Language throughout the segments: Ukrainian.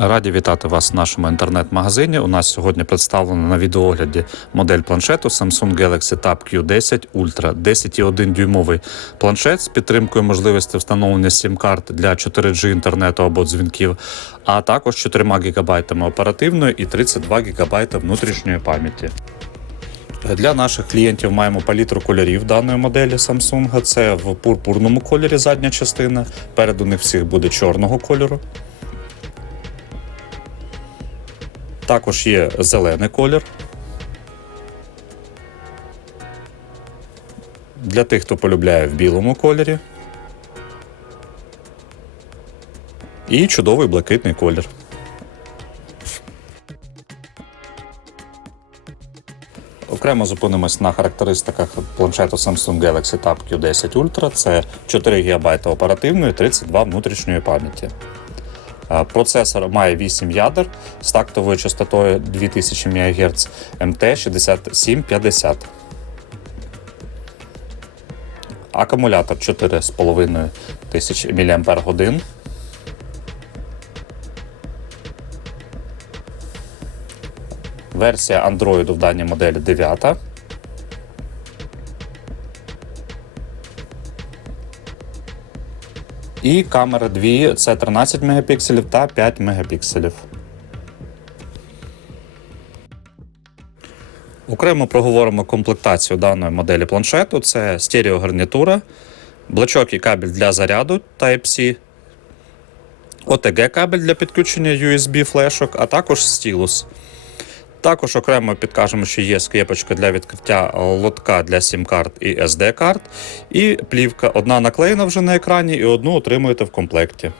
Раді вітати вас в нашому інтернет-магазині. У нас сьогодні представлено на відеоогляді модель планшету Samsung Galaxy Tab Q10 Ultra 10,1 дюймовий планшет з підтримкою можливості встановлення сім-карт для 4G інтернету або дзвінків, а також 4 ГБ оперативної і 32 ГБ внутрішньої пам'яті. Для наших клієнтів маємо палітру кольорів даної моделі Samsung. Це в пурпурному кольорі задня частина. Перед у них всіх буде чорного кольору. Також є зелений колір. Для тих, хто полюбляє в білому кольорі. І чудовий блакитний колір. Окремо зупинимось на характеристиках планшету Samsung Galaxy Tab Q10 Ultra. Це 4 ГБ оперативної, 32 внутрішньої пам'яті. Е, Процесор має 8 ядер з тактовою частотою 2000 МГц МТ6750. Акумулятор 4,5 тисяч мАч. Версія Android в даній моделі 9. І камери дві це 13 мегапікселів та 5 мегапікселів. Окремо проговоримо комплектацію даної моделі планшету. Це стереогарнітура, блочок і кабель для заряду Type-C, OTG кабель для підключення USB флешок, а також стілус. Також окремо підкажемо, що є скрепочка для відкриття лотка для сім-карт і SD-карт, і плівка. Одна наклеєна вже на екрані, і одну отримуєте в комплекті.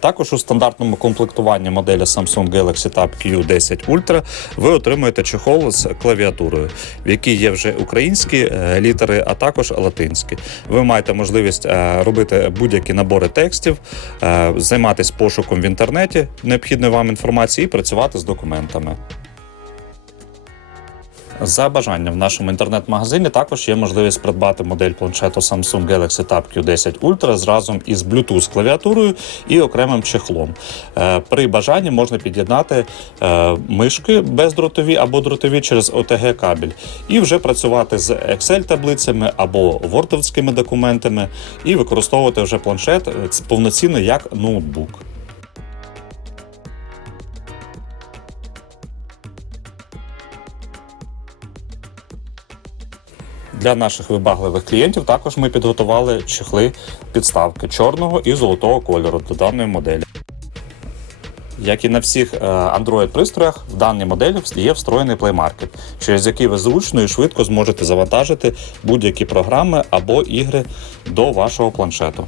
Також у стандартному комплектуванні моделі Samsung Galaxy Tab Q10 Ultra ви отримуєте чехол з клавіатурою, в якій є вже українські е, літери, а також латинські. Ви маєте можливість е, робити будь-які набори текстів, е, займатися пошуком в інтернеті необхідної вам інформації і працювати з документами. За бажанням в нашому інтернет-магазині також є можливість придбати модель планшету Samsung Galaxy Tab Q10 Ultra з разом із Bluetooth клавіатурою і окремим чехлом. Е, При бажанні можна під'єднати е, мишки бездротові або дротові через OTG кабель і вже працювати з Excel-таблицями або Word документами і використовувати вже планшет е, повноцінно як ноутбук. Для наших вибагливих клієнтів також ми підготували чехли підставки чорного і золотого кольору до даної моделі. Як і на всіх е, Android-пристроях, в даній моделі є встроєний Play Market, через який ви зручно і швидко зможете завантажити будь-які програми або ігри до вашого планшету.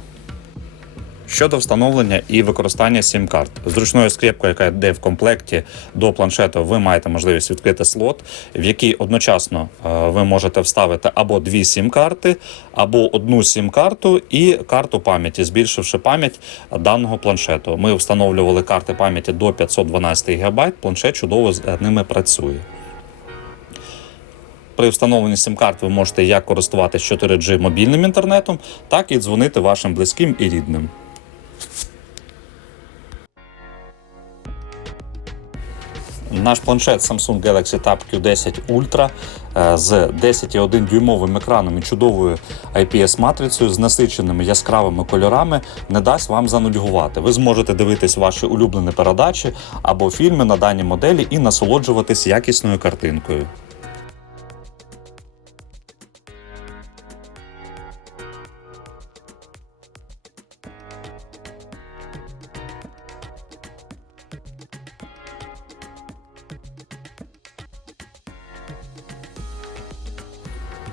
Щодо встановлення і використання сім-карт. Зручною скріпкою, яка йде в комплекті до планшету, ви маєте можливість відкрити слот, в який одночасно е, ви можете вставити або дві сім-карти, або одну сім-карту і карту пам'яті, збільшивши пам'ять даного планшету. Ми встановлювали карти пам'яті до 512 ГБ, планшет чудово з ними працює. При встановленні сім-карт ви можете як користуватися 4G мобільним інтернетом, так і дзвонити вашим близьким і рідним. Наш планшет Samsung Galaxy Tab Q10 Ultra е, з 10,1 дюймовим екраном і чудовою IPS-матрицею з насиченими яскравими кольорами не дасть вам занудьгувати. Ви зможете дивитись ваші улюблені передачі або фільми на даній моделі і насолоджуватись якісною картинкою.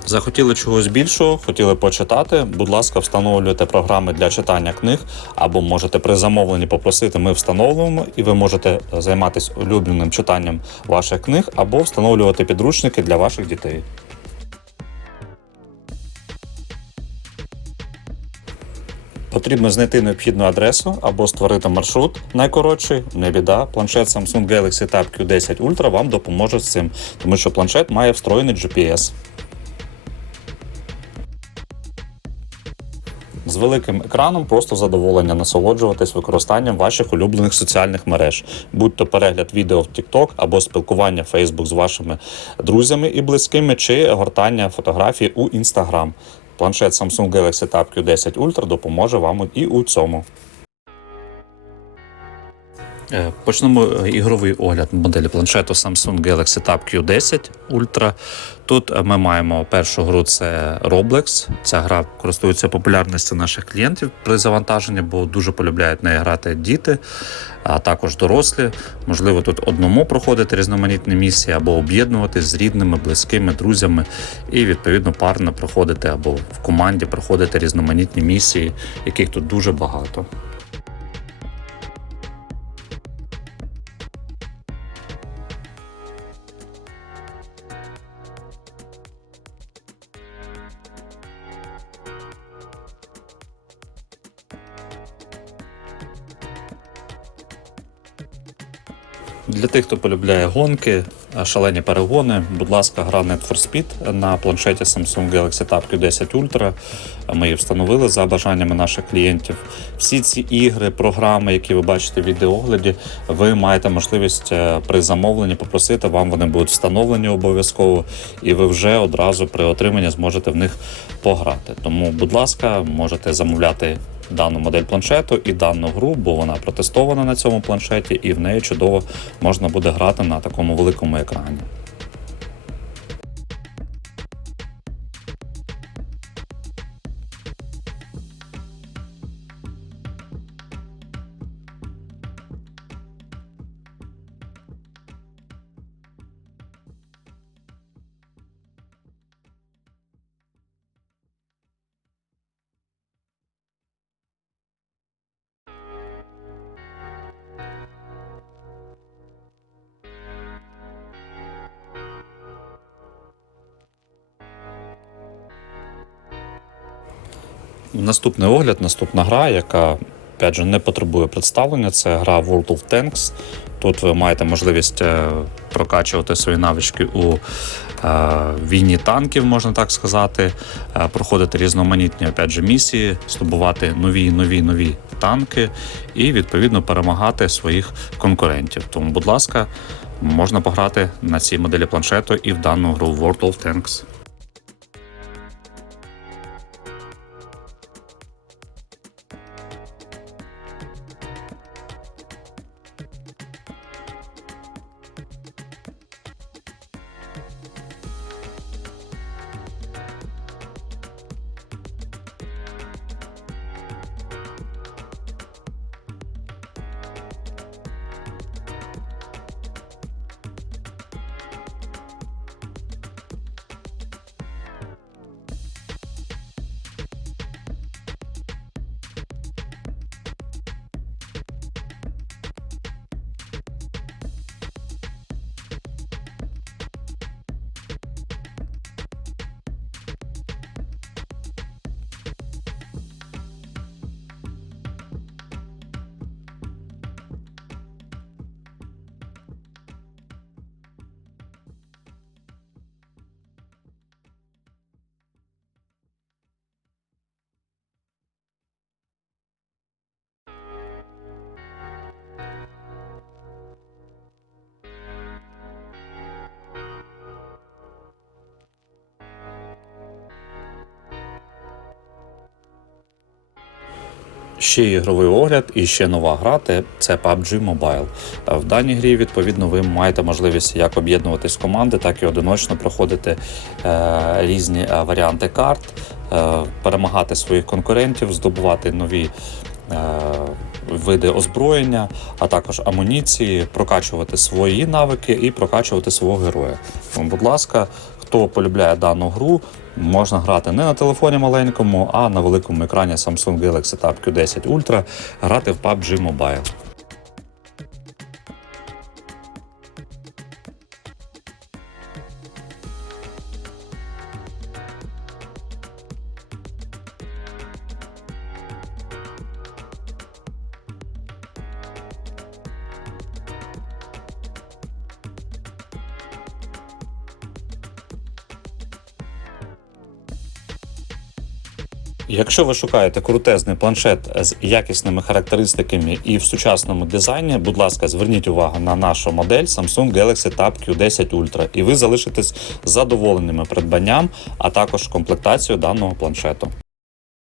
Захотіли чогось більшого, хотіли почитати. Будь ласка, встановлюйте програми для читання книг, або можете при замовленні попросити, ми встановлюємо, і ви можете займатися улюбленим читанням ваших книг, або встановлювати підручники для ваших дітей. Потрібно знайти необхідну адресу або створити маршрут найкоротший, не біда. Планшет Samsung Galaxy Tab Q10 Ultra вам допоможе з цим, тому що планшет має встроєний GPS. Великим екраном, просто задоволення насолоджуватись використанням ваших улюблених соціальних мереж, будь то перегляд відео в TikTok або спілкування в Facebook з вашими друзями і близькими, чи гортання фотографій у Instagram. Планшет Samsung Galaxy Tab Q10 Ultra допоможе вам і у цьому. Е, Почнемо е, ігровий огляд моделі планшету Samsung Galaxy Tab Q10 Ultra. Тут е, ми маємо першу гру це Roblox. Ця гра користується популярністю наших клієнтів при завантаженні, бо дуже полюбляють неї грати діти, а також дорослі. Можливо, тут одному проходити різноманітні місії або об'єднуватись з рідними, близькими, друзями, і відповідно парно проходити або в команді проходити різноманітні місії, яких тут дуже багато. Для тих, хто полюбляє гонки, е, шалені перегони, будь ласка, гра Need for Speed на планшеті Samsung Galaxy Tab Q10 Ultra. Ми її встановили за бажаннями наших клієнтів. Всі ці ігри, програми, які ви бачите в відеоогляді, ви маєте можливість е, при замовленні попросити, вам вони будуть встановлені обов'язково, і ви вже одразу при отриманні зможете в них пограти. Тому, будь ласка, можете замовляти дану модель планшету і дану гру, бо вона протестована на цьому планшеті, і в неї чудово можна буде грати на такому великому екрані. Наступний огляд, наступна гра, яка опять же, не потребує представлення, це гра World of Tanks. Тут ви маєте можливість е, прокачувати свої навички у е, війні танків, можна так сказати, е, проходити різноманітні опять же, місії, здобувати нові, нові, нові танки і відповідно перемагати своїх конкурентів. Тому, будь ласка, можна пограти на цій моделі планшету і в дану гру World of Tanks. Ще ігровий огляд і ще нова гра це PUBG Mobile. В даній грі, відповідно, ви маєте можливість як об'єднуватись команди, так і одиночно проходити е, різні е, варіанти карт, е, перемагати своїх конкурентів, здобувати нові. е, Види озброєння, а також амуніції, прокачувати свої навики і прокачувати свого героя. Будь ласка, хто полюбляє дану гру, можна грати не на телефоні маленькому, а на великому екрані Samsung Galaxy Tab Q10 Ultra, грати в PUBG Mobile. Якщо ви шукаєте крутезний планшет з якісними характеристиками і в сучасному дизайні, будь ласка, зверніть увагу на нашу модель Samsung Galaxy Tab Q10 Ultra, і ви залишитесь задоволеними придбанням, а також комплектацією даного планшету.